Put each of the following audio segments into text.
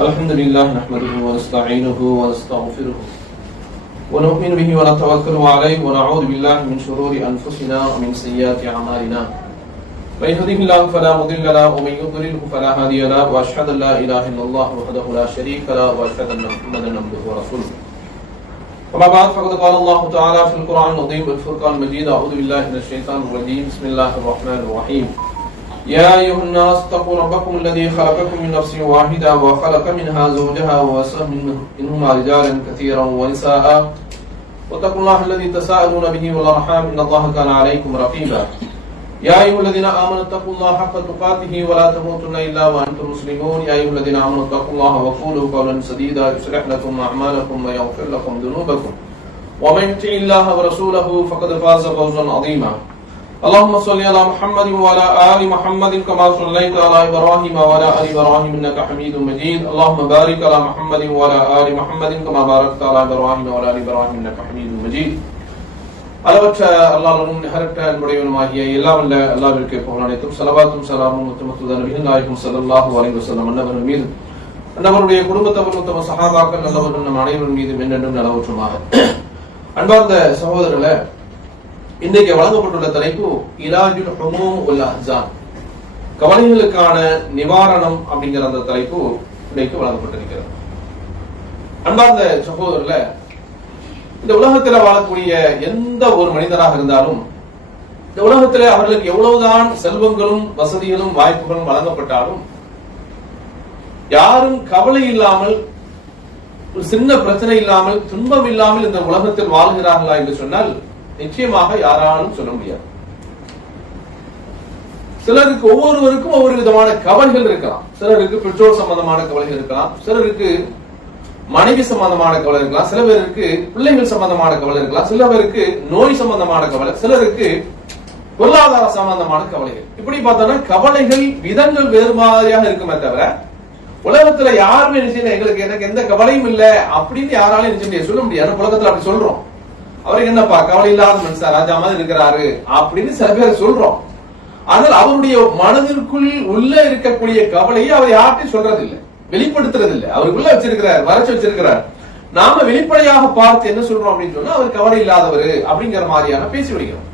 Alhamdulillah nahmaduhu wa nasta'inuhu wa nastaghfiruhu wa nu'minu bihi wa natawakkalu alayhi wa na'udhu billahi min shururi anfusina wa min sayyiati a'malina. Man yahdihillahu fala mudilla lahu wa man yudlilhu fala hadiya lahu wa ashhadu an la ilaha illallah wahdahu la sharika lahu wa ashhadu anna Muhammadan abduhu wa rasuluhu. Amma ba'd, faqad qala Allah ta'ala fil Qur'an al-'azim wal furqan al-majid. A'udhu billahi minash shaitanir rajim. Bismillahir rahmanir rahim. يا أيها الناس اتقوا ربكم الذي خلقكم من نفس واحدة وخلق منها زوجها وبث منهما رجالا كثيرا ونساء واتقوا الله الذي تساءلون به والأرحام إن الله كان عليكم رقيبا. يا أيها الذين آمنوا اتقوا الله حق تقاته ولا تموتن إلا وأنتم مسلمون. يا أيها الذين آمنوا اتقوا الله وقولوا قولا سديدا يصلح لكم أعمالكم ويغفر لكم ذنوبكم ومن يطع الله ورسوله فقد فاز فوزا عظيما. اللهم صل على محمد وعلى آل محمد كما صليت على إبراهيم وعلى آل إبراهيم إنك حميد مجيد. اللهم بارك على محمد وعلى آل محمد كما باركت على إبراهيم وعلى آل إبراهيم إنك حميد مجيد. அளவற்ற அல்லாஹ்வின் நிகரற்ற அன்புடையவனுமாகிய எல்லாம் வல்ல அல்லாஹ்விற்கு புகழ் அனைத்தும் ஸலவாத்தும் ஸலாமும் முத்தமத்துத நபிகள் நாயகம் ஸல்லல்லாஹு அலைஹி வஸல்லம் அன்னவர்கள் மீது அன்னவருடைய குடும்பத்தவர் உத்தம சஹாபாக்கள் நல்லவர்கள் நம் அனைவரின் மீது என்றென்றும் நிலவற்றுமாக. அன்பார்ந்த சகோதரர்களே, இன்றைக்கு வழங்கப்பட்டுள்ள தலைப்பு இலாஜுல் ஹுமூம் வல் அஹ்ஸான், கவலைகளுக்கான நிவாரணம் அப்படிங்கிற அந்த தலைப்பு இன்றைக்கு வழங்கப்பட்டிருக்கிறது. அன்பார்ந்த சகோதரர்களே, இந்த உலகத்தில் வாழக்கூடிய எந்த ஒரு மனிதராக இருந்தாலும் இந்த உலகத்திலே அவர்களுக்கு எவ்வளவுதான் செல்வங்களும் வசதிகளும் வாய்ப்புகளும் வழங்கப்பட்டாலும் யாரும் கவலை இல்லாமல், ஒரு சின்ன பிரச்சனை இல்லாமல், துன்பம் இல்லாமல் இந்த உலகத்தில் வாழ்கிறார்களா என்று சொன்னால் நிச்சயமாக யாராலும் சொல்ல முடியாது. சிலருக்கு ஒவ்வொருவருக்கும் ஒவ்வொரு விதமான கவலைகள் இருக்கலாம். சிலருக்கு பெட்ரோல் சம்பந்தமான கவலைகள் இருக்கலாம், சிலருக்கு மனைவி சம்பந்தமான கவலை இருக்கலாம், சில பேருக்கு பிள்ளைகள் சம்பந்தமான கவலை இருக்கலாம், சில பேருக்கு நோய் சம்பந்தமான கவலை, சிலருக்கு பொருளாதார சம்பந்தமான கவலைகள். இப்படி பார்த்தோம்னா கவலைகள் விதங்கள் வேறு மாதிரியாக இருக்குமே தவிர உலகத்துல யாருமே எங்களுக்கு எனக்கு எந்த கவலையும் இல்லை அப்படின்னு யாராலும் சொல்ல முடியாது. உலகத்துல அப்படி சொல்றோம், அவருக்கு என்னப்பா கவலை இல்லாத மனுஷன் ராஜா மாதிரி இருக்கிறாரு அப்படின்னு சில பேர் சொல்றோம். ஆனால் அவருடைய மனதிற்குள் உள்ள இருக்கக்கூடிய கவலையை அவர் யார்ட்டையும் சொல்றது இல்லை, வெளிப்படுத்துறது இல்லை. அவருக்குள்ள வச்சிருக்கிறார், வரைச்சு வச்சிருக்கிறார். நாம வெளிப்படையாக பார்த்து என்ன சொல்றோம் அப்படின்னு சொன்னா அவர் கவலை இல்லாதவர் அப்படிங்கிற மாதிரியான பேசி விடுகிறோம்.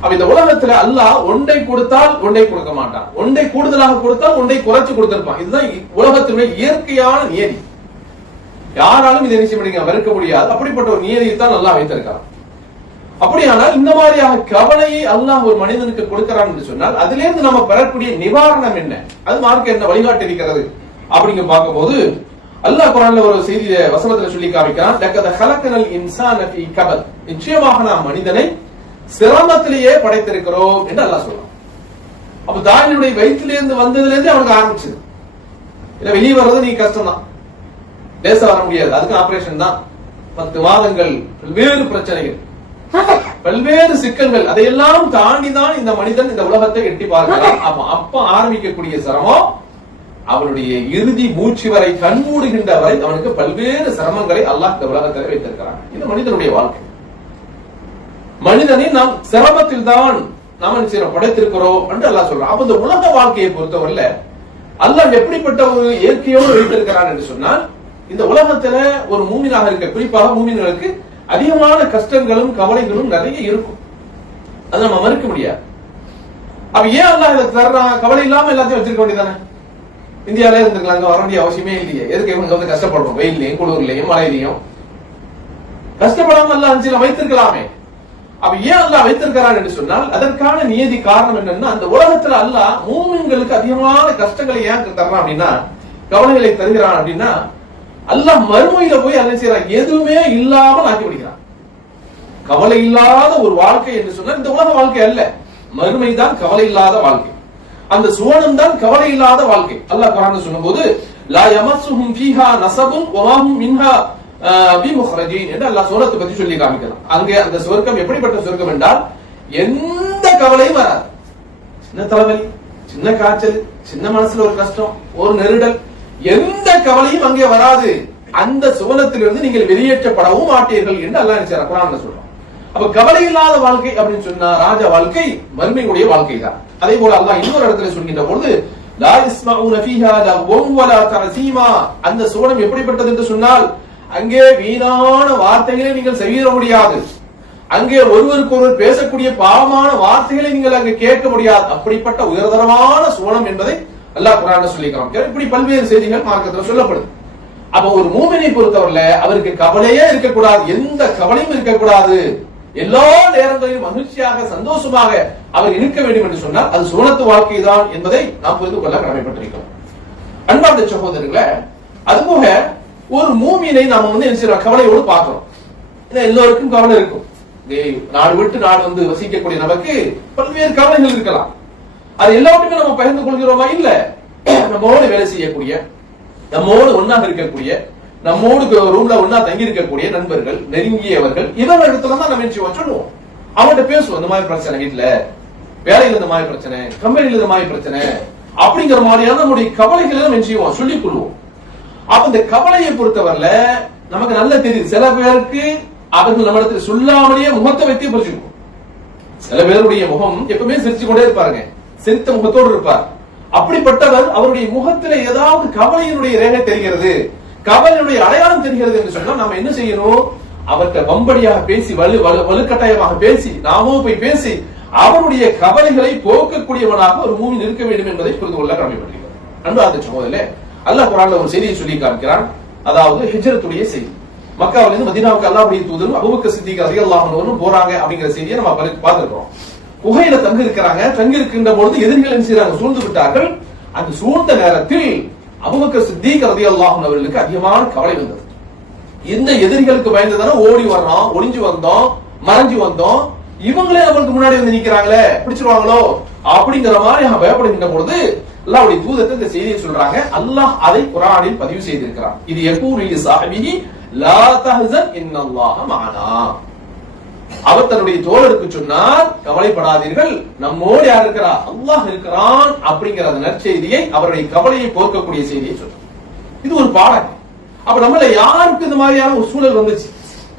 அப்ப இந்த உலகத்துல அல்லாஹ் ஒன்றை கொடுத்தால் ஒன்றை கொடுக்க மாட்டான், ஒன்றை கூடுதலாக கொடுத்தால் ஒன்றை குறைச்சு கொடுத்திருப்பான். இதுதான் உலகத்தினுடைய இயற்கையான நியதி. யாராலும் இதை நிச்சயம் மறுக்க முடியாது. அப்படிப்பட்ட ஒரு நியதியை தான் அல்லாஹ் வைத்திருக்கிறான். அப்படியானால் இந்த மாதிரியாக கவலையை அல்லாஹ் ஒரு மனிதனுக்கு கொடுக்கிறான் என்று சொன்னால் அதிலிருந்து நம்ம பெறக்கூடிய நிவாரணம் என்ன, அது மார்க்க என்ன வழிகாட்டி இருக்கிறது அப்படிங்க பார்க்கும்போது அல்லாஹ் குர்ஆன்ல ஒரு செய்திய வசனத்துல சொல்லி காமிக்கிறான், லக்கத ஹலக்கனல் இன்சான ஃபீ கபத், நிச்சயமாக நாம் மனிதனை சிரமத்திலேயே படைத்திருக்கிறோம் என்று அல்லாஹ் சொல்றான். அப்ப தாயினுடைய வயிற்றிலிருந்து வந்ததுல இருந்து அவனுக்கு ஆரம்பிச்சது. இல்ல வெளியே வர்றது நீ கஷ்டம் தான், லேசா வர முடியாது, அதுக்கு ஆபரேஷன் தான். 10 மாதங்கள், பல்வேறு பிரச்சனைகள், பல்வேறு சிக்கல்கள், அதையெல்லாம் தாண்டிதான் இந்த மனிதன் இந்த உலகத்தை எட்டி பார்க்கிறான். அப்ப ஆரம்பிக்கக்கூடிய சிரமம் அவனுடைய இறுதி மூச்சு வரை, கண்மூடுகின்ற வரை அவனுக்கு பல்வேறு சிரமங்களை அல்லாஹ் இந்த உலகத்தில் வைத்திருக்கிறான். இது மனிதனுடைய வாழ்க்கை. மனிதனை நாம் சிரமத்தில் தான் நாம் படைத்திருக்கிறோம் என்று அல்லாஹ் சொல்றான். அப்ப இந்த உலக வாழ்க்கையை பொறுத்தவரையில அல்லாஹ் எப்படிப்பட்ட ஒரு இயற்கையோடு வைத்திருக்கிறான் என்று சொன்னால், இந்த உலகத்துல ஒரு மூமினாக இருக்க, குறிப்பாக மூமின்களுக்கு அதிகமான கஷ்டங்களும் கவலைகளும் நிறைய இருக்கும், அதை நம்ம மறுக்க முடியாது. அப்ப ஏன் அல்லாஹ் இதை தர்றான்? கவலை இல்லாம எல்லாத்தையும் வச்சிருக்க வேண்டியதானே, இந்தியாவிலே இருந்துக்கலாம், அங்க வர வேண்டிய அவசியமே இல்லையே. எதுக்கு இவங்க வந்து கஷ்டப்படுறோம்? வெயிலையும் குளிர்லையும் மழையிலையும் கஷ்டப்படாம அல்லாஹ் வைத்திருக்கலாமே. அப்ப ஏன் அல்லாஹ் வைத்திருக்கிறான் என்று சொன்னால் அதற்கான நியதி காரணம் என்னன்னா, அந்த உலகத்துல அல்லாஹ் மூமின்களுக்கு அதிகமான கஷ்டங்களை ஏன் தர்றான் அப்படின்னா, கவலைகளை தருகிறான் அப்படின்னா, அல்லாஹ் மறுமையில போய் அதை செய்யறான், எதுவுமே இல்லாமல் ஆக்கி விடுகிறான். கவலை இல்லாத ஒரு வாழ்க்கை என்று சொன்னால் இந்த உலக வாழ்க்கை அல்ல, மறுமை தான் கவலை இல்லாத வாழ்க்கை. அந்த சுவனம் தான் கவலை இல்லாத வாழ்க்கை. அல்லாஹ் குர்ஆன்ல சொல்லும்போது லா யமஸ்ஸுஹும் ஃபீஹா நஸபுன் வமாஹும் மின்ஹா பிமுக்ரஜீன் என்று அல்லாஹ் சூரத்தை பத்தி சொல்லி காமிக்கிறான். அங்கே அந்த சொர்க்கம் எப்படிப்பட்ட சொர்க்கம் என்றால் எந்த கவலையும் வராது. சின்ன தலைவலி, சின்ன காய்ச்சல், சின்ன மனசுல ஒரு கஷ்டம், ஒரு நெருடல், எந்த கவலையும் அங்கே வராது. அந்த சுவனத்திலிருந்து நீங்கள் வெளியேற்றப்படவும் மாட்டீர்கள் என்று அல்லாஹ் குர்ஆன்ல சொல்றான். அப்ப கவலை இல்லாத வாழ்க்கை அப்படின்னு சொன்னா ராஜ வாழ்க்கை மறுமையுடைய வாழ்க்கை தான். அதே போல அல்லாஹ் இன்னொரு இடத்துல சொல்கின்ற பொழுது லா யஸ்மஊன ஃபீஹா லஹ்வன் வலா தஅஸீமா, அந்த சுவனம் எப்படிப்பட்டது என்று சொன்னால் அங்கே வீணான வார்த்தைகளை நீங்கள் செய்ய முடியாது, அங்கே ஒருவருக்கு ஒருவர் பேசக்கூடிய பாவமான வார்த்தைகளை நீங்கள் அங்கே கேட்க முடியாது. அப்படிப்பட்ட உயர்தரமான சுவனம் என்பதை அல்லாஹ் குர்ஆன்ல சொல்லிக்கிறான். இப்படி பல்வேறு செய்திகள் மார்க்கத்தில் சொல்லப்படுது. அப்ப ஒரு மூமினை பொறுத்தவரையில அவருக்கு கவலையே இருக்கக்கூடாது, எந்த கவலையும் இருக்கக்கூடாது, எல்லா நேரங்களிலும் மகிழ்ச்சியாக சந்தோஷமாக அவர் இருக்க வேண்டும் என்று சொன்னால் அது சுவனத்து வாழ்க்கை தான் என்பதை நாம் புரிந்து கொள்ள கடமைப்பட்டிருக்கிறோம். அன்பார்ந்த சகோதரர்களே, அதுபோக ஒரு மூமினை நாம என்ன கவலையோடு பார்க்கிறோம். எல்லோருக்கும் கவலை இருக்கும். நாடு விட்டு நாடு வந்து வசிக்கக்கூடிய நமக்கு பல்வேறு கவலைகள் இருக்கலாம். அது எல்லாத்தையுமே நம்ம பகிர்ந்து கொள்கிறோமா? இல்ல. நம்மோடு வேலை செய்யக்கூடிய, நம்மோடு ஒன்னாக இருக்கக்கூடிய, நம்மோடு ரூம்ல ஒன்னா தங்கி இருக்கக்கூடிய நண்பர்கள், நெருங்கியவர்கள், இவர்களிடத்துல தான் நம்ம சொல்லுவோம். அவங்கள்ட்ட பேசுவோம், இந்த மாதிரி பிரச்சனை, வீட்டுல வேலையில இந்த மாதிரி பிரச்சனை, கம்பெனில இந்த மாதிரி பிரச்சனை, அப்படிங்கிற மாதிரியான நம்முடைய கவலைகளை நம்ம செய்வோம், சொல்லிக் கொள்வோம். அப்ப இந்த கவலையை பொறுத்தவரையில நமக்கு நல்ல தெரியுது. சில பேருக்கு அவர்கள் நம்மிடத்தில் சொல்லாமலேயே முகத்தை வைத்தே புரிஞ்சுக்கும். சில பேருடைய முகம் எப்பவுமே சிரிச்சு கொண்டே இருப்பாருங்க, சிரித்த முகத்தோடு இருப்பார். அப்படிப்பட்டவர் அவருடைய முகத்துல ஏதாவது கவலையினுடைய ரேகை தெரிகிறது, கவலையினுடைய அடையாளம் தெரிகிறது என்று சொன்னா நம்ம என்ன செய்யணும்? அவர்கிட்ட வம்படியாக பேசி, வலுக்கட்டாயமாக பேசி, நாமும் போய் பேசி அவருடைய கவலைகளை போக்கக்கூடியவனாக ஒரு மூமின் இருக்க வேண்டும் என்பதை புரிந்து கொள்ள கடமைப்பட்டிருக்கிறார். அன்பார்ந்த சகோதரர்களே, அல்லாஹ் குர்ஆன்ல ஒரு செய்தியை சொல்லி காண்கிறான். அதாவது ஹிஜ்ரத்துடைய செய்தி. மக்காவில இருந்து மதீனாவுக்கு அல்லாஹ்வுடைய தூதரும் அபூபக்கர் சித்திக் ரலியல்லாஹு அன்ஹு போறாங்க அப்படிங்கிற செய்தியை நம்ம பார்த்திருக்கிறோம். குகையில தங்கி இருக்கிறாங்க. தங்கி இருக்கின்ற பொழுது எதிரிகள் என்ன செய்றாங்க? சூழ்ந்து விட்டார்கள். அந்த சூழ்ந்த நேரத்தில் அபூபக்கர் சித்திக் ரலியல்லாஹு அன்ஹு அவர்களுக்கு அதிகமான கவலை வந்தது. இந்த எதிரிகளுக்கு பயந்துதானே ஓடி வர்றோம், ஒளிஞ்சு வந்தோம், மறைஞ்சு வந்தோம், இவங்களே நம்மளுக்கு முன்னாடி வந்து நிக்கிறாங்களே, பிடிச்சிருவாங்களோ அப்படிங்கிற மாதிரி பயப்படுகின்ற பொழுது அல்லாஹ்வுடைய தூதர் இந்த செய்தியை சொல்றாங்க. அல்லாஹ் அதை குர்ஆனில் பதிவு செய்திருக்கிறான். இது யகூலு லி ஸாஹிபிஹி லா தஹ்சன் இன்னல்லாஹ மஅனா. அவர் தன்னுடைய தோழருக்கு சொன்னார், கவலைப்படாதீர்கள், நம்மோடு யார் இருக்கிறா? அல்லாஹ் இருக்கிறான் அப்படிங்கிற அந்த நற்செய்தியை, அவருடைய கவலையை போக்கக்கூடிய செய்தியை சொல்றார். இது ஒரு பாடம். அப்ப நம்மள யாருக்கு இந்த மாதிரியான ஒரு சூழல் வந்துச்சு,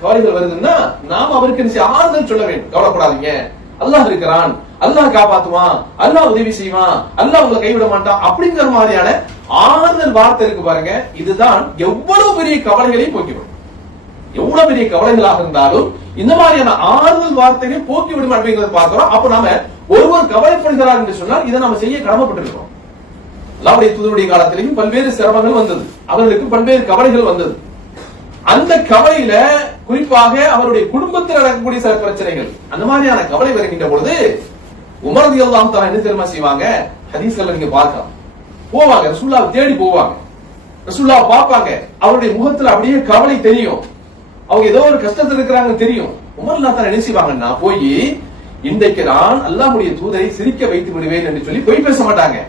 கவலைகள் வருதுன்னா நாம் அவருக்கு ஆறுதல் சொல்ல வேண்டும். கவலைப்படாதீங்க, அல்லாஹ் இருக்கிறான், அல்லாஹ் காப்பாத்துவான், அல்லாஹ் உதவி செய்வான், அல்லாஹ் உங்களை கைவிட மாட்டான் அப்படிங்கிற மாதிரியான ஆறுதல் வார்த்தை இருக்கு பாருங்க. இதுதான் எவ்வளவு பெரிய கவலைகளையும் போக்கிவிடும். எவ்வளவு பெரிய கவலைகளாக இருந்தாலும் இந்த மாதிரியான ஆறுதல் வார்த்தைகள் போக்கிவிடும் அப்படிங்கிறத பார்க்கிறோம். அப்ப நாம ஒருவர் கவலைப்படுகிறார் என்று சொன்னால் இதை நாம செய்ய கடமைப்பட்டிருக்கிறோம். அல்லாஹ்வுடைய தூதருடைய காலத்திலேயும் பல்வேறு சிரமங்கள் வந்தது, அவர்களுக்கு பல்வேறு கவலைகள் வந்தது. அந்த கவலையில குறிப்பாக அவருடைய குடும்பத்தில் நடக்கக்கூடிய சில பிரச்சனைகள், அந்த மாதிரியான கவலை வருகின்ற பொழுது உமர் ரலியல்லாஹு தஆலா என்ன தெரியுமா செய்வாங்க? ஹதீஸ்ல நீங்க பார்க்கலாம், போவாங்க, ரசூலுல்லாஹ் தேடி போவாங்க, ரசூலுல்லாஹ் பார்ப்பாங்க, அவருடைய முகத்துல அப்படியே கவலை தெரியும், அவங்க ஏதோ ஒரு கஷ்டத்துல இருக்கிறாங்க தெரியும். உமர் ரலியல்லாஹு தஆலா என்ன செய்வாங்கன்னா, போய் இன்றைக்கு நான் அல்லாஹ்வுடைய தூதரை சிரிக்க வைத்து விடுவேன் என்று சொல்லி போய் பேச மாட்டாங்க.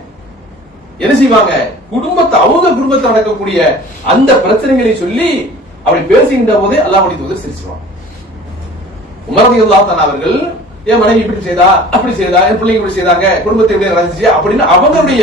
என்ன செய்வாங்க? குடும்பத்தை, அவங்க குடும்பத்தில் நடக்கக்கூடிய அந்த பிரச்சனைகளை சொல்லி அப்படி பேசுகின்ற போதே அல்லாஹ்வுடைய தூதர் சிரிச்சுவாங்க. உமர் ரலியல்லாஹு தஆலா அவர்கள் என் மனைவி இப்படி செய்தா, அப்படி செய்தா, என் பிள்ளைங்க இப்படி செய்தாங்க, குடும்பத்தை எப்படி நடந்துச்சு அப்படின்னு அவங்களுடைய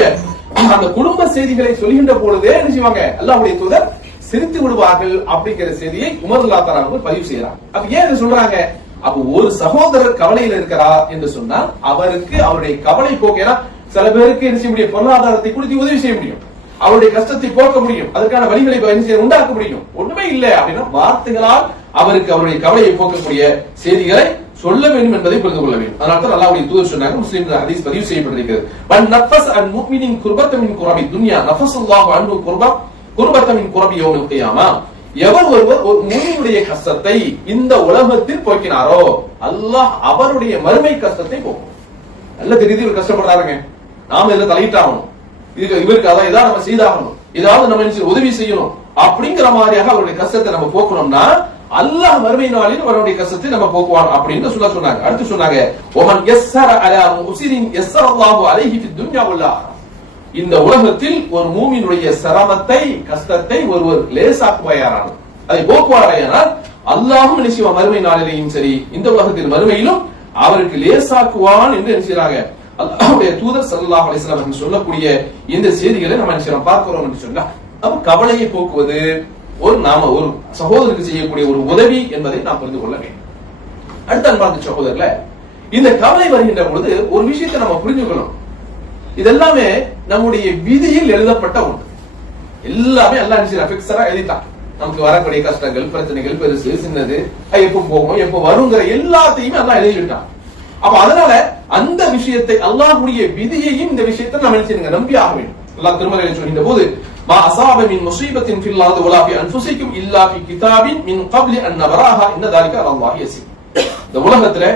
அந்த குடும்ப செய்திகளை சொல்கின்ற பொழுதே என்ன செய்வாங்க? அல்லாஹ்வுடைய தூதர் சிரித்து விடுவார்கள் அப்படிங்கிற செய்தியை உமர் ரலியல்லாஹு தஆலா அவர்கள் பதிவு செய்யறாங்க. அப்ப ஏன் இதை சொல்றாங்க? அப்ப ஒரு சகோதரர் கவலையில் இருக்கிறார் என்று சொன்னால் அவருக்கு அவருடைய கவலை போக்க, சில பேருக்கு என்ன செய்ய முடியும்? பொருளாதாரத்தை கொடுத்து உதவி செய்ய முடியும், அவருடைய கஷ்டத்தை போக்க முடியும், அதற்கான வழிகளை உண்டாக்க முடியும். ஒண்ணுமே இல்லை அப்படின்னா வார்த்தைகளால் அவருக்கு அவருடைய கவலையை போக்கக்கூடிய செய்திகளை சொல்ல வேண்டும் என்பதை புரிந்து கொள்ள வேண்டும். அதனால தான் அல்லாஹ்வுடைய தூதர் சொன்னாங்க, முஸ்லிம் ஹதீஸ் பதிவு செய்யப்பட்டிருக்கிறது, வன் நஃபஸ் அன் முஃமினின் குர்பத்தன் மின் குரபி துன்யா நஃபஸல்லாஹு அன்ஹு குர்பத்தன் மின் குரபி யௌமில் கியாமா. எவர் ஒருவர் ஒரு முஃமினுடைய கஷ்டத்தை இந்த உலகத்தில் போக்கினாரோ அல்லாஹ் அவருடைய மறுமை கஷ்டத்தை போக்கும். நல்ல தெரியுது, இவர் கஷ்டப்படுறாருங்க, நாம இதுல தலையிட்டாகணும், இவருக்கு அதான் இதான் நம்ம செய்தாகணும், ஏதாவது நம்ம உதவி செய்யணும் அப்படிங்கிற மாதிரியாக அவருடைய கஷ்டத்தை நம்ம போக்கணும்னா அல்லாஹ் மறுமை நாளில் அவருடைய கஷ்டத்தை நம்ம போக்குவான் அப்படின்னு சொன்னாங்க. அடுத்து சொன்னாங்க, ஒமன் யஸ்ஸர அலா முஸிரின் யஸ்ஸரல்லாஹு அலைஹி ஃபித் துன்யா வல் ஆখিরাহ. இந்த உலகத்தில் ஒரு மூமினுடைய சிரமத்தை, கஷ்டத்தை ஒருவர் லேசாக்குவாரானால், அதை போக்குவாரானால் அல்லாஹ்வும் நிச்சயமா மறுமை நாளிலேயும் சரி இந்த உலகத்தில் மறுமையிலும் அவருக்கு லேசாக்குவான் என்று நினைக்கிறாங்க. அல்லாஹ்வுடைய தூதர் ஸல்லல்லாஹு அலைஹி வஸல்லம் சொல்லக்கூடிய இந்த செய்திகளை நம்ம பார்க்கிறோம் என்று சொன்னா, அப்ப கவலையை போக்குவது, நாம ஒரு சகோதரருக்கு செய்யக்கூடிய ஒரு உதவி என்பதை நாம் புரிந்து கொள்ள வேண்டும். அடுத்த அன்பார்ந்த சகோதரர்ல, இந்த கவலை வருகின்ற பொழுது ஒரு விஷயத்தை நம்ம புரிஞ்சுக்கணும். இதெல்லாமே நம்முடைய விதியில் எழுதப்பட்ட ஒன்று. எல்லாமே அல்லாஹ் பிக்ஸரா எழுதிட்டான். நமக்கு வரக்கூடிய கஷ்டங்கள், பிரச்சனைகள், பெருசு சின்னது, எப்ப போகும் எப்ப வருங்கிற எல்லாத்தையுமே அல்லாஹ் எழுதிட்டான். அப்ப அதனால அந்த விஷயத்தை, அல்லாஹ்வுடைய விதியையும் இந்த விஷயத்தை நம்ம நினைச்சுங்க நம்பி ஆக வேண்டும். அல்லாஹ் திருமறையில் சொல்கின்ற போது, மா அஸாப மின் முஸீபத்தின் ஃபில் அர்தி வலா ஃபி அன்ஃபுஸிக்கும் இல்லா ஃபி கிதாபின் மின் கப்லி அன் நபராஹா இன்ன ذلك அலல்லாஹி யஸீர். இந்த உலகத்துல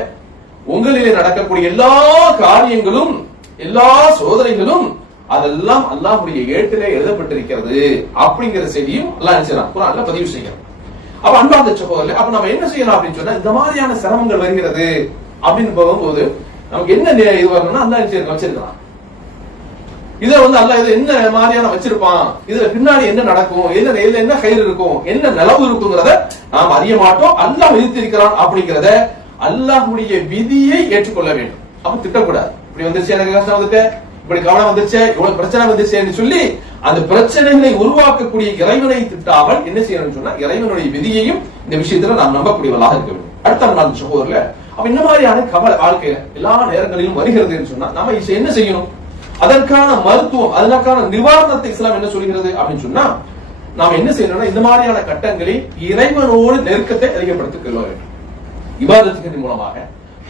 உங்களிலே நடக்கக்கூடிய எல்லா காரியங்களும், எல்லா சோதனைகளும் அதெல்லாம் அல்லாஹ்வுடைய ஏட்டிலே எழுதப்பட்டிருக்கிறது அப்படிங்கிற செய்தியும் அல்லாஹ் நினைச்சான் குர்ஆன்ல பதிவு செய்யறான். அப்ப அன்பார்ந்த சகோதரர்களே, அப்ப நம்ம என்ன செய்யலாம் அப்படின்னு சொன்னா, இந்த மாதிரியான சிரமங்கள் வருகிறது அப்படின்னு போகும்போது நமக்கு என்ன இது வரணும்னா அல்லாஹ் வச்சிருக்கான். இத அல்லாஹ் இது என்ன மாதிரியான வச்சிருப்பான், இதுல பின்னாடி என்ன நடக்கும், இதுல என்ன கயிறு இருக்கும், என்ன நிலவு இருக்குங்கிறத நாம் அறிய மாட்டோம். அல்லாஹ் விதித்திருக்கிறான் அப்படிங்கிறத அல்லாஹ்வுடைய விதியை ஏற்றுக்கொள்ள வேண்டும். அப்ப திட்டக்கூடாது. இப்படி வந்துருச்சு, எனக்கு கஷ்டம் வந்துட்டு, இப்படி கவலை வந்துருச்சு, இவ்வளவு பிரச்சனை வந்துருச்சு சொல்லி அந்த பிரச்சனைகளை உருவாக்கக்கூடிய இறைவனை திட்டாமல் என்ன செய்யணும்னு சொன்னா, இறைவனுடைய விதியையும் இந்த விஷயத்துல நாம் நம்பக்கூடியவர்களாக இருக்க வேண்டும். அடுத்த நாள் சகோதரர்ல, அப்ப இந்த மாதிரியான கவலை வாழ்க்கையில எல்லா நேரங்களிலும் வருகிறது சொன்னா நம்ம என்ன செய்யணும்? அதற்கான மருத்துவம், அதற்கான நிவாரணத்தை இஸ்லாம் என்ன சொல்கிறது அப்படின்னு சொன்னா, நாம என்ன செய்யணும்னா இந்த மாதிரியான கட்டங்களில் இறைவனோடு நெருக்கத்தை அதிகப்படுத்திக் கொள்ள வேண்டும். இபாதத்துகளின் மூலமாக,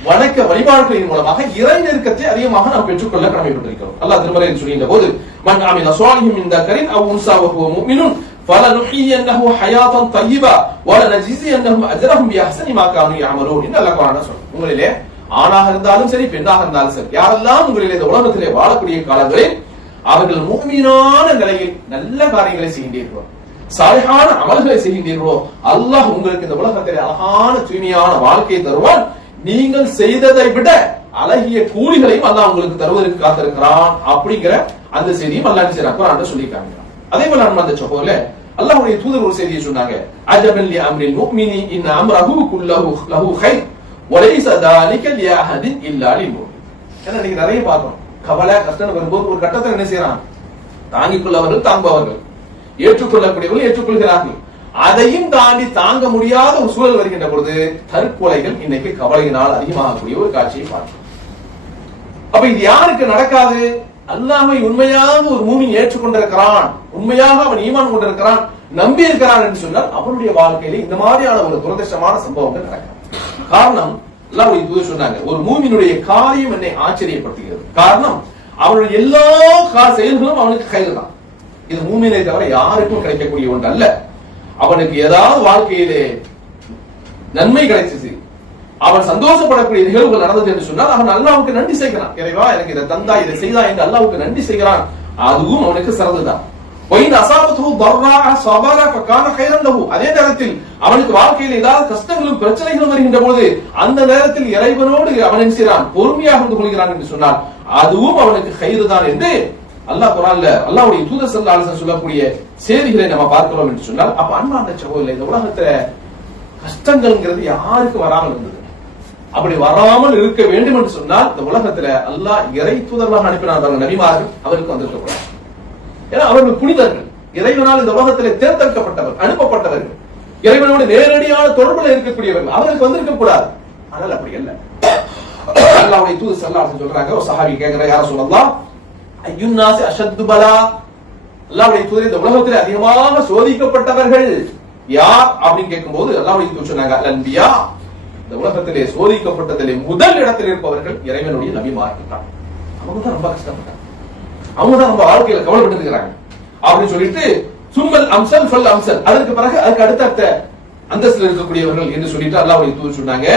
வணக்க வழிபாடுகளின் மூலமாக இறை நெருக்கத்தை அதிகமாக நாம் பெற்றுக்கொள்ள கடமைப்பட்டிருக்கிறோம். அல்லாஹ் திருமறையில் சொல்கின்ற போது, மன் அமில ஸாலிஹன் மின் தக்கரின் அவ் உன்ஸா வஹுவ முஃமினுன் ஃபலனுஹ்யியன்னஹு ஹயாத்தன் தய்யிபா வலனஜ்ஸியன்னஹும் அஜ்ரஹும் பிஅஹ்ஸனி மா கானூ யஅமலூன். இந்த அல்லாஹ் குர்ஆன்ல சொல்றான். உங்களிலே ஆணாக இருந்தாலும் சரி, பெண்ணாக இருந்தாலும் சரி, யாரெல்லாம் உங்களிலே இந்த உலகத்திலே வாழக்கூடிய காலங்களில் அவர்கள் முஃமினான நிலையில் நல்ல காரியங்களை செய்கின்றீர்களோ, சாலிஹான அமல்களை செய்கின்றீர்களோ, அல்லாஹ் உங்களுக்கு இந்த உலகத்திலே அழகான தூய்மையான வாழ்க்கையை தருவான். நீங்கள் செய்ததை விட அழகிய கூலிகளையும் அல்லாஹ் உங்களுக்கு தருவதற்கு காத்திருக்கிறான் அப்படிங்கிற அந்த செய்தியும் அல்லாஹ் குர்ஆன்ல சொல்லியிருக்காங்க. அதே போல அந்த சகோதரர்களே, அல்லாஹ்வுடைய தூதர் ஒரு செய்தியை சொன்னாங்க, அஜபன் லி அம்ரில் முஃமினி இன் அம்ரஹு குல்லஹு லஹு கைர் வலைஸ ذلك லிஅஹத் இல்லா லில்முஃமின். ஏன்னா நீங்க நிறைய பார்க்கணும், கவலை கஷ்டம் வரும்போது ஒரு கட்டத்தில் என்ன செய்யறாங்க, தாங்கிக் கொள்ளவர்கள் தாங்குபவர்கள், ஏற்றுக்கொள்ளக்கூடியவர்கள் ஏற்றுக்கொள்கிறார்கள். அதையும் தாண்டி தாங்க முடியாத ஒரு சூழல் வருகின்ற பொழுது தற்கொலைகள் இன்னைக்கு கவலையினால் அதிகமாகக்கூடிய ஒரு காட்சியை பார்க்கிறோம். அப்ப இது யாருக்கு நடக்காது? அல்லாஹ்வை உண்மையாக ஒரு மூமின் ஏற்றுக்கொண்டிருக்கிறான், உண்மையாக அவன் ஈமான் கொண்டிருக்கிறான், நம்பி இருக்கிறான் என்று சொன்னால் அவனுடைய வாழ்க்கையில இந்த மாதிரியான ஒரு துரதிர்ஷ்டமான சம்பவங்கள் நடக்கும். காரணம், அல்லாஹ்வுடைய தூதர் சொன்னாங்க, ஒரு மூமினுடைய காரியம் என்னை ஆச்சரியப்படுத்துகிறது. காரணம், அவனுடைய எல்லா செயல்களும் அவனுக்கு கைது தான். இது மூமினை தவிர யாருக்கும் கிடைக்கக்கூடிய ஒன்று அல்ல. அவனுக்கு ஏதாவது வாழ்க்கையிலே நன்மை கிடைச்சது, அவன் சந்தோஷப்படக்கூடிய நிகழ்வுகள் நடந்தது என்று சொன்னால் அவன் அல்லாஹ்வுக்கு நன்றி செய்கிறான். இறைவா எனக்கு இதை தந்தா, இதை செய்தா என்று அல்லாஹ்வுக்கு நன்றி செய்கிறான். அதுவும் அவனுக்கு சிறந்ததுதான். அதே நேரத்தில் அவனுக்கு வாழ்க்கையில் ஏதாவது கஷ்டங்களும் பிரச்சனைகளும் வருகின்ற போது அந்த நேரத்தில் இறைவனோடு அவன் என்கிறான், பொறுமையாக இருந்து கொள்கிறான் என்று சொன்னால் அதுவும் அவனுக்கு கைது தான் என்று அல்லாஹ் குர்ஆன்ல அல்லாஹ்வுடைய தூதர் ஸல்லல்லாஹு அலைஹி வஸல்லம் சொல்லக்கூடிய செய்திகளை நம்ம பார்க்கிறோம் என்று சொன்னால், அப்ப அன்பார்ந்த சகோதரர்களே, இந்த உலகத்துல கஷ்டங்கள்ங்கிறது யாருக்கு வராமல் இருந்தது? அப்படி வராமல் இருக்க வேண்டும் என்று சொன்னால் இந்த உலகத்துல அல்லாஹ் இறை தூதர்களாக அனுப்பினார் நபிமார்கள், அவருக்கு வந்திருக்க கூடாது. ஏன்னா அவர்கள் புனிதர்கள், இறைவனால் இந்த உலகத்திலே தேர்ந்தெடுக்கப்பட்டவர், அனுப்பப்பட்டவர்கள், இறைவனோடு நேரடியான தொடர்புல இருக்கக்கூடியவர்கள், அவர்களுக்கு வந்திருக்க கூடாது. ஆனால் அப்படி அல்ல. அல்லாஹ்வுடைய தூதர் ஸல்லல்லாஹு அலைஹி வஸல்லம் சொல்றாங்க, ஒரு சஹாபி கேக்குற, யா ரசூலல்லாஹ் அய்யுன் நாஸி அஷத்து பலா, அல்லாஹ்வுடைய தூதர் இந்த உலகத்திலே அதிகமாக சோதிக்கப்பட்டவர்கள் யார் அப்படின்னு கேட்கும்போது அல்லாஹ்வுடைய தூதர் சொன்னாங்க, அல் அன்பியா, இந்த உலகத்திலே சோதிக்கப்பட்டதிலே முதல் இடத்தில் இருப்பவர்கள் இறைவனுடைய நபிமார்கள் தான். அவங்க தான் ரொம்ப கஷ்டப்பட்டாங்க, அவங்க தான் நம்ம வாழ்க்கையில கவலைப்பட்டு இருக்கிறாங்க அப்படின்னு சொல்லிட்டு, சும்மல் அம்சல் ஃபல் அம்சல், அதற்கு பிறகு அதுக்கு அடுத்த அந்தஸ்தில் இருக்கக்கூடியவர்கள் என்று சொல்லிட்டு அல்லாஹ்வுடைய தூதர் சொன்னாங்க,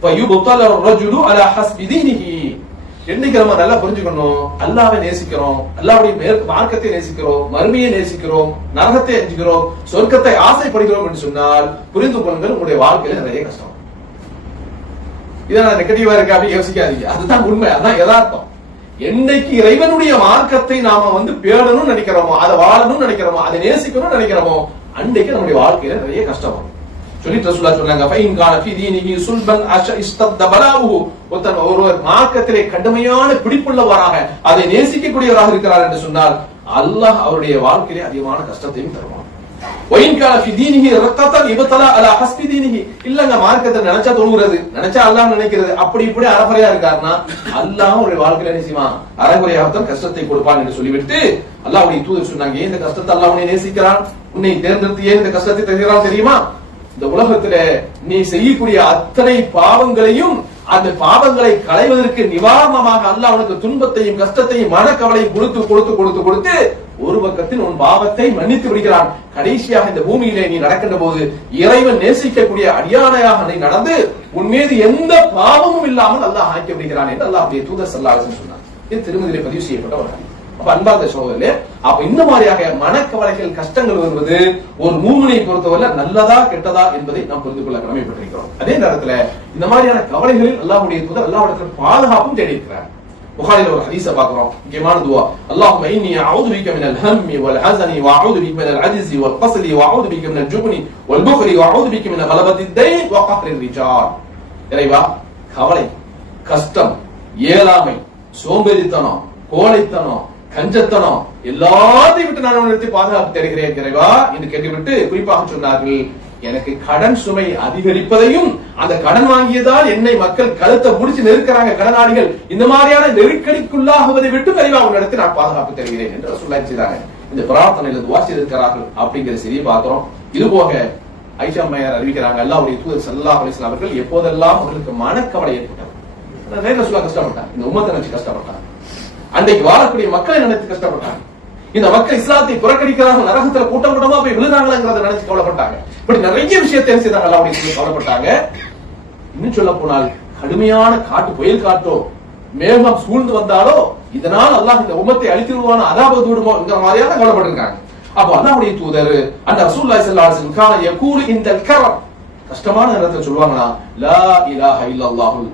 ஃபயுபதல الرجل على حسب دينه. என்னைக்கு நம்ம நல்லா புரிஞ்சுக்கணும், அல்லாஹ்வை நேசிக்கிறோம், அல்லாஹ்வுடைய மார்க்கத்தை நேசிக்கிறோம், மறுமையை நேசிக்கிறோம், நரகத்தை அஞ்சுகிறோம், சொர்க்கத்தை ஆசைப்படுகிறோம் என்று சொன்னால் புரிந்து கொள்ளுங்கள், உங்களுடைய வாழ்க்கையில நிறைய கஷ்டம். இதான் நெகட்டிவா இருக்கு அப்படி யோசிக்காதீங்க, அதுதான் உண்மை, அதான் யதார்த்தம். என்னைக்கு இறைவனுடைய மார்க்கத்தை நாம பேடணும்னு நினைக்கிறோமோ, அதை வாழணும்னு நினைக்கிறோமோ, அதை நேசிக்கணும்னு நினைக்கிறோமோ, அன்றைக்கு நம்முடைய வாழ்க்கையில நிறைய கஷ்டம் வரும். சொல்லிட்டு ரசூலுல்லாஹ் சொன்னாங்க, ஃபைன் கான ஃபீ தீனிஹி சுல்பன் அஷ்தத பலாஹு, ஒருவர் மார்க்கத்திலே கடுமையான பிடிப்புள்ளவராக அதை நேசிக்கக்கூடியவராக இருக்கிறார் என்று சொன்னால் அல்லாஹ் அவருடைய வாழ்க்கையிலே அதிகமான கஷ்டத்தையும் தருவான். இல்லங்க மார்க்கத்தை நினைச்சா தொழுகிறது, நினைச்சா அல்லாஹ் நினைக்கிறது, அப்படி இப்படி அறகுறையா இருக்காருன்னா அல்லாஹ் ஒரு வாழ்க்கையில என்ன செய்வான், அறகுறையாகத்தான் கஷ்டத்தை கொடுப்பான் என்று சொல்லிவிட்டு அல்லாஹ்வுடைய தூதர் சொன்னாங்க, ஏன் இந்த கஷ்டத்தை அல்லாஹ் உன்னை நேசிக்கிறான், உன்னை தேர்ந்தெடுத்து ஏன் இந்த கஷ்டத்தை தருகிறான் தெரியுமா? இந்த உலகத்துல நீ செய்யக்கூடிய அத்தனை பாவங்களையும் அந்த பாவங்களை களைவதற்கு நிவாரணமாக அல்லாஹ் உனக்கு துன்பத்தையும் கஷ்டத்தையும் மனக்கவலையும் கொடுத்து கொடுத்து கொடுத்து கொடுத்து ஒரு பக்கத்தில் உன் பாவத்தை மன்னித்து விடுகிறான். கடைசியாக இந்த பூமியிலே நீ நடக்கின்ற போது இறைவன் நேசிக்கக்கூடிய அடியானையாக நீ நடந்து உன் மீது எந்த பாவமும் இல்லாமல் அல்லாஹ் ஆக்கி விடுகிறான் என்று அல்லாஹ்வுடைய தூதர் ஸல்லல்லாஹு அலைஹி வஸல்லம் சொன்னார். இது திருமதியிலே பதிவு செய்யப்பட்ட ஒரு ஹதீஸ். அப்ப அன்பார்ந்த சகோதரர்களே, அப்ப இந்த மாதிரியாக மனக்கவலைகள் கஷ்டங்கள் வருவது ஒரு மூமினை பொறுத்தவரை நல்லதா கெட்டதா என்பதை நாம் புரிந்து கொள்ள கடமைப்பட்டிருக்கிறோம். அதே நேரத்துல இந்த மாதிரியான கவலைகளில் அல்லாஹ்வுடைய தூதர் அல்லாஹ்விடத்தில் பாதுகாப்பும் தேடி இருக்கிறார். புகாரில ஒரு ஹதீஸை பார்க்கிறோம், முக்கியமான துஆ, அல்லாஹும்ம இன்னி அஊது பிக மினல் ஹம்மி வல் ஹஸனி வ அஊது பிக மினல் அஜ்ஸி வல் கஸ்லி வ அஊது பிக மினல் ஜுப்னி வல் புக்லி வ அஊது பிக மின் கலபத்தித் தைன் வ கஹ்ரிர் ரிஜால். இறைவா, கவலை, கஷ்டம், இயலாமை, சோம்பேறித்தனம், கோழைத்தனம், கஞ்சத்தனம் எல்லாத்தையும் விட்டு நான் உன்னிடத்தில் பாதுகாப்பு தருகிறேன் இறைவா என்று கேட்டுவிட்டு குறிப்பாக சொன்னார்கள், எனக்கு கடன் சுமை அதிகரிப்பதையும் அந்த கடன் வாங்கியதால் என்னை மக்கள் கழுத்தை முடிச்சு நெருக்கிறாங்க கடனாளிகள், இந்த மாதிரியான நெருக்கடிக்குள்ளாகுவதை விட்டு இறைவா உன்னிடத்தில் நான் பாதுகாப்பு தருகிறேன் என்று ரசூலுல்லாஹி செய்தாங்க. இந்த பிரார்த்தனையில துஆ செய்திருக்கிறார்கள் அப்படிங்கிற செய்தியை பார்க்கிறோம். இது போக ஆயிஷா அம்மையார் அறிவிக்கிறாங்க, அல்லாஹ்வுடைய தூதர் ஸல்லல்லாஹு அலைஹி வஸல்லம் அவர்கள் எப்போதெல்லாம் அவர்களுக்கு மனக்கவலை ஏற்பட்டது, ரசூலுல்லாஹ் கஷ்டப்பட்டாங்க, இந்த உம்மத்தை நினைச்சு கஷ்டப்பட்டாங்க, அன்றைக்கு வாழக்கூடிய மக்களை நினைத்து கஷ்டப்பட்டாங்க, இந்த மக்கள் இஸ்லாத்தை புறக்கணிக்கிறாங்க, நரகத்துல கூட்டம் கூட்டமா போய் விழுறாங்களங்கிறத நினைச்சு கவலைப்பட்டாங்க. இப்படி நிறைய விஷயத்தை செய்தாங்க, அல்லாஹ்வுடைய தூதர் கவலைப்பட்டாங்க. இன்னும் சொல்ல போனால் கடுமையான காட்டு, புயல் காற்றோ மேகம் சூழ்ந்து வந்தாலோ இதனால் அல்லாஹ் இந்த உம்மத்தை அழித்து விடுவான, அதாவது விடுமோங்கிற மாதிரியான கவலைப்பட்டிருக்காங்க. அப்போ அல்லாஹ்வுடைய தூதர் அந்த ரசூலுல்லாஹி ஸல்லல்லாஹு அலைஹி வஸல்லம் கான யகூலு இன்தல் கரம், கஷ்டமான நேரத்துல சொல்வாங்களா, லா இலாஹ இல்லல்லாஹுல்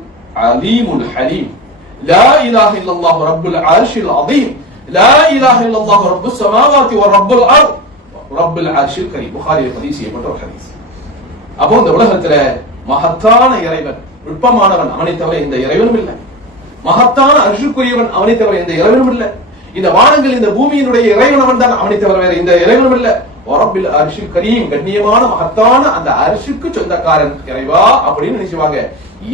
அலீமுல் ஹலீம், லா இலாஹ இல்லல்லாஹு ரப்புல் அர்ஷில் அதீம், லா இலாஹ இல்லல்லாஹு ரப்புஸ் ஸமாவாதி வ ரப்புல் அர்த் ரப்புல் அர்ஷில் கரீம். புகாரியில் பதிவு செய்யப்பட்ட ஒரு ஹதீஸ். அப்போ இந்த உலகத்துல மகத்தான இறைவன், நுட்பமானவன், அவனை தவிர இந்த இறைவனும் இல்லை. மகத்தான அர்ஷுக்குரியவன், அவனை தவிர இந்த இறைவனும் இல்லை. இந்த வானங்கள் இந்த பூமியினுடைய இறைவனவன் தான், அவனை தவிர வேற இந்த இறைவனும் இல்லை. ரப்புல் அர்ஷில் கரீம், கண்ணியமான மகத்தான அந்த அர்ஷுக்கு சொந்தக்காரன் இறைவா அப்படின்னு நினைச்சுவாங்க.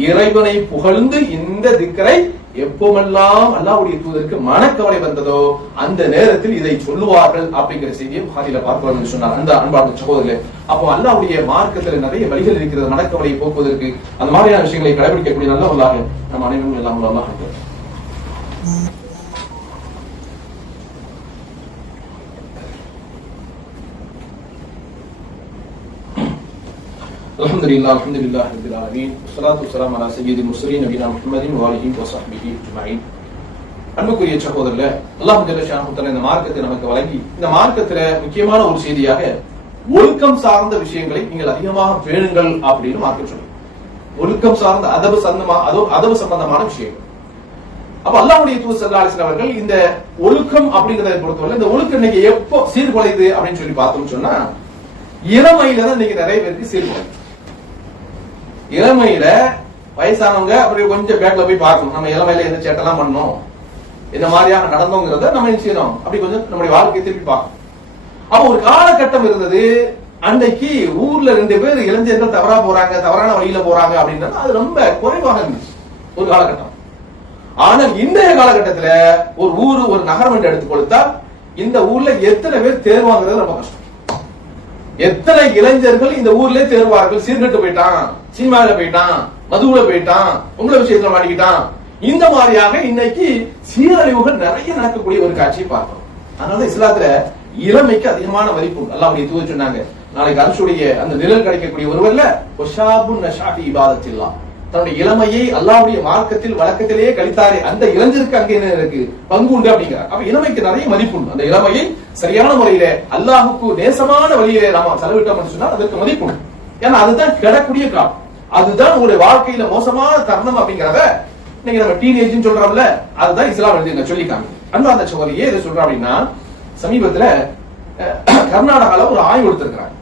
இறைவனை புகழ்ந்து இந்த திக்ரை எப்போமெல்லாம் அல்லாஹ்வுடைய தூதருக்கு மனக்கவலை வந்ததோ அந்த நேரத்தில் இதை சொல்லுவார்கள் அப்படிங்கிற செய்தியை புகாரில பார்க்கிறோம் என்று சொன்னார். அந்த அன்பார்ந்த சகோதரர்களே, அப்போ அல்லாஹ்வுடைய மார்க்கத்தில் நிறைய வழிகள் இருக்கிறது மனக்கவலையை போக்குவதற்கு. அந்த மாதிரியான விஷயங்களை கடைபிடிக்கக்கூடிய நல்லவர்களாக நம் அனைவரும் எல்லாம் அல்லாஹ் இருக்கிறோம். அல்ஹம்துலில்லாஹ் அல்ஹம்துலில்லாஹி ரப்பில் ஆலமீன் வஸ்ஸலாத்து வஸ்ஸலாமு அலா சய்யிதில் முர்ஸலீன் நபியினா முஹம்மதின் வ ஆலிஹி வ ஸஹ்பிஹி அஜ்மஈன். அன்புக்குரிய சகோதரர்களே, அல்லாஹ் ஜல்ல ஷானஹு தஆலா இந்த மார்க்கத்தை நமக்கு வழங்கி, இந்த மார்க்கத்துல முக்கியமான ஒரு செய்தியாக ஒழுக்கம் சார்ந்த விஷயங்களை நீங்கள் அதிகமாக பேணுங்கள் அப்படின்னு மார்க்கம் சொல்லுது. ஒழுக்கம் சார்ந்த அதபு சம்பந்தமான விஷயங்கள். அப்ப அல்லாஹ்வுடைய தூதர் ஸல்லல்லாஹு அலைஹி வஸல்லம் அவர்கள் இந்த ஒழுக்கம் அப்படிங்கறதை பொறுத்தவரை இந்த ஒழுக்கம் இன்னைக்கு எப்போ சீர்குலையுது அப்படின்னு சொல்லி பார்த்தோம்னு சொன்னா, இளமையில தான் இன்னைக்கு நிறைய பேருக்கு சீர்குலையுது. இளமையில வயசானவங்க அப்படி கொஞ்சம் பேக்ல போய் பார்க்கணும், நம்ம இளமையில எந்த சேட்டெல்லாம் பண்ணோம், இந்த மாதிரியாக நடந்தோங்கிறத நம்ம என்ன செய்யணும், அப்படி கொஞ்சம் நம்முடைய வாழ்க்கையை திருப்பி பார்க்கணும். அப்ப ஒரு காலகட்டம் இருந்தது, அன்னைக்கு ஊர்ல 2 பேர் இளைஞர்கள் தவறா போறாங்க, தவறான வழியில போறாங்க அப்படின்றது அது ரொம்ப குறைவாக இருந்துச்சு ஒரு காலகட்டம். ஆனால் இன்றைய காலகட்டத்துல ஒரு ஊரு, ஒரு நகரம் என்று எடுத்துக் கொடுத்தால் இந்த ஊர்ல எத்தனை பேர் தேர்வாங்கிறது ரொம்ப கஷ்டம். எத்தனை இளைஞர்கள் இந்த ஊர்ல தேர்வார்கள், சீர்கட்டு போயிட்டான், சினிமாவில போயிட்டான், மதுவுல போயிட்டான், உங்களை விஷயத்துல மாட்டிக்கிட்டான், இந்த மாதிரியாக இன்னைக்கு சீரழிவுகள் நிறைய நடக்கக்கூடிய ஒரு காட்சியை பார்க்கிறோம். அதனால இஸ்லாத்துல இளமைக்கு அதிகமான மதிப்பு. அல்லாஹ்வுடைய தூதர் சொன்னாங்க, நாளைக்கு அரசுடைய அந்த நிழல் கிடைக்கக்கூடிய ஒருவர்ல வஷாபுன் நஷாஃபி இபாதத்தில்லாஹ், தன்னுடைய இளமையை அல்லாஹ்வுடைய மார்க்கத்தில் வழக்கத்திலேயே கழித்தாரே அந்த இளைஞருக்கு அங்கே என்ன இருக்கு, பங்கு உண்டு அப்படிங்கிறார். அப்ப இளமைக்கு நிறைய மதிப்பு உண்டு. அந்த இளமையை சரியான முறையில அல்லாஹுக்கு நேசமான வழியிலே நாம செலவிட்டோம் சொன்னால் அதற்கு மதிப்பு உண்டு. ஏன்னா அதுதான் கிடக்கூடிய காலம், அதுதான் உங்களுடைய வாழ்க்கையில மோசமான தருணம் அப்படிங்கிறத இன்னைக்கு நம்ம டீனேஜ் சொல்றோம்ல, அதுதான் இஸ்லாம் எழுதி சொல்லிக்காங்க. அந்த சோதனையே இதை சொல்றோம் அப்படின்னா, சமீபத்துல கர்நாடகால ஒரு ஆய்வு எடுத்திருக்கிறாங்க,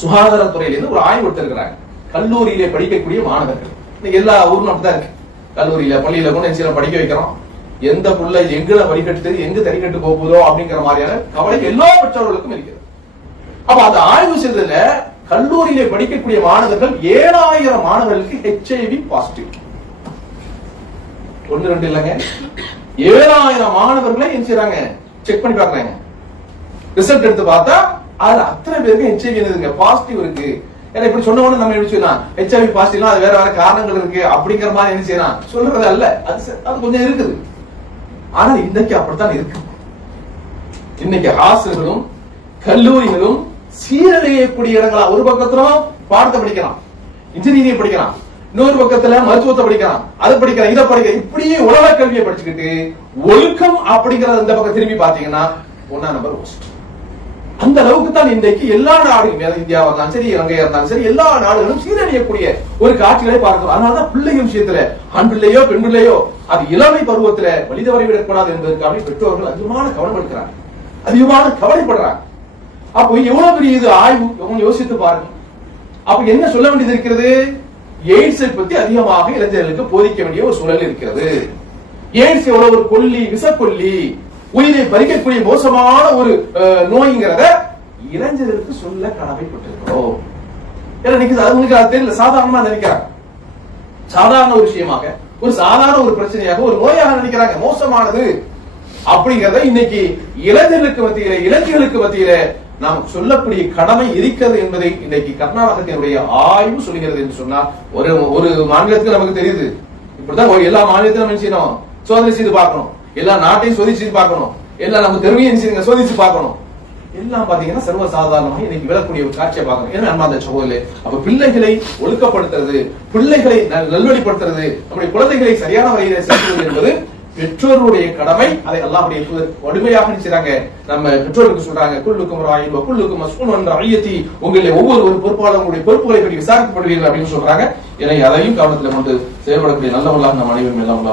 சுகாதாரத்துறையில இருந்து ஒரு ஆய்வு எடுத்திருக்கிறாங்க. கல்லூரியிலே படிக்கக்கூடிய மாணவர்கள், இன்னைக்கு எல்லா ஊர்ல அப்படிதான் இருக்கு, கல்லூரியில பள்ளியில கூட சில படிக்க வைக்கிறோம், எந்த புள்ள எங்கட வழிகட்டு எங்க தறிக்கட்டு போகுதோ அப்படிங்கிற மாதிரியான கவலை எல்லா பெற்றோர்களுக்கும் இருக்கிறது. அப்ப அந்த ஆய்வு செய்ததுல கல்லூரியிலே படிக்கக்கூடிய மாணவர்கள் 7000 மாணவர்களுக்கு HIV பாசிட்டிவ். 1 2 இல்லங்க, 7000 மாணவர்களை என்ன செய்றாங்க, செக் பண்ணி பார்க்கறாங்க. ரிசல்ட் எடுத்து பார்த்தா அது அத்தனை பேருக்கு HIV என்னதுங்க பாசிட்டிவ் இருக்கு. ஏன்னா இப்படி சொன்ன உடனே நம்ம என்ன செய்யலாம், HIV பாசிட்டிவ்னா அது வேற வேற காரணங்கள் இருக்கு அப்படிங்கிற மாதிரி என்ன செய்யலாம் சொல்றது அல்ல. அது கொஞ்சம் இருக்குது. ஆனா இன்னைக்கு அப்படித்தான் இருக்கு. இன்னைக்கு ஹாஸ்டல்களும் கல்லூரிகளும் சீரழியக்கூடிய இடங்களா. ஒரு பக்கத்துல பாடத்தை படிக்கலாம், இன்ஜினியரிங் படிக்கலாம், இன்னொரு பக்கத்துல மருத்துவத்தை படிக்கலாம், அதை படிக்கலாம், இதை படிக்கலாம், இப்படியே உலக கல்வியை படிச்சுக்கிட்டு ஒழுக்கம் அப்படிங்கறத இந்த பக்கம் திரும்பி பாத்தீங்கன்னா 1 நம்பர் ஒஸ்ட். அந்த அளவுக்கு தான் இன்றைக்கு எல்லா நாடுகளும், இந்தியாவா இருந்தாலும் சரி, இலங்கையா இருந்தாலும் சரி, எல்லா நாடுகளும் சீரழியக்கூடிய ஒரு காட்சிகளை பார்க்கிறோம். அதனாலதான் பிள்ளைகள் விஷயத்துல, ஆண் பிள்ளையோ பெண் பிள்ளையோ, அது இளமை பருவத்துல வழிதவறிவிடக்கூடாது என்பதற்காக பெற்றோர்கள் அதிகமான கவனம் எடுக்கிறாங்க, அதிகமான கவலைப்படுறாங்க. அப்போ எவ்வளவு பெரிய இது ஆய்வு, யோசித்து பாருங்க. அப்ப என்ன சொல்ல வேண்டியது இருக்கிறது, எய்ட்ஸை பத்தி அதிகமாக இளைஞர்களுக்கு போதிக்க வேண்டிய ஒரு சூழல் இருக்கிறது. எய்ட்ஸ் எவ்வளவு ஒரு கொல்லி, விஷக்கொல்லி, உயிரை பறிக்கக்கூடிய மோசமான ஒரு நோய்ங்கிறத இளைஞர்களுக்கு சொல்ல கடமைப்பட்டிருக்கிறோம். அது தெரியல, சாதாரணமா நினைக்கிறாங்க, சாதாரண ஒரு விஷயமாக, ஒரு சாதாரண ஒரு பிரச்சனையாக, ஒரு நோயாக நினைக்கிறாங்க, மோசமானது அப்படிங்கறத இன்னைக்கு இளைஞர்களுக்கு மத்தியில, இளைஞர்களுக்கு மத்தியில நாம் சொல்லக்கூடிய கடமை இருக்கிறது என்பதை இன்னைக்கு கர்நாடகத்தினுடைய ஆய்வு சொல்கிறது என்று சொன்னால், ஒரு மாநிலத்துக்கு நமக்கு தெரியுது, இப்படிதான் எல்லா மாநிலத்திலும் நம்ம செய்யணும், சோதனை செய்து பார்க்கணும், எல்லா நாட்டையும் சோதிச்சு பார்க்கணும், எல்லா நம்ம தெருவையும் சோதிச்சு பார்க்கணும். எல்லாம் பாத்தீங்கன்னா சர்வ சாதாரணமாக இன்னைக்கு விழக்கூடிய ஒரு காட்சியை பார்க்கணும். ஏன்னா நம்ம அந்த சகோதரே, அப்ப பிள்ளைகளை ஒழுக்கப்படுத்துறது, பிள்ளைகளை நல்வழிப்படுத்துறது, நம்முடைய குழந்தைகளை சரியான வழியில செலுத்துவது என்பது பெற்றோருடைய கடமை. அதை அல்லாஹ்வுடைய தூதர் வலிமையாக நினைச்சாங்க. நம்ம பெற்றோருக்கு சொல்றாங்க, குல்லுக்கும் ராயின் வ குல்லுக்கும் மஸ்ஊலுன் அன் ரஇயத்தி, உங்களை ஒவ்வொரு பொறுப்பாளர் உங்களுடைய பொறுப்புகளை பற்றி விசாரிக்கப்படுவீர்கள் அப்படின்னு சொல்றாங்க. எனவே அதையும் கவனத்தில் கொண்டு செயல்படக்கூடிய நல்லவர்களாக நம் அனைவரும் எல்லாம்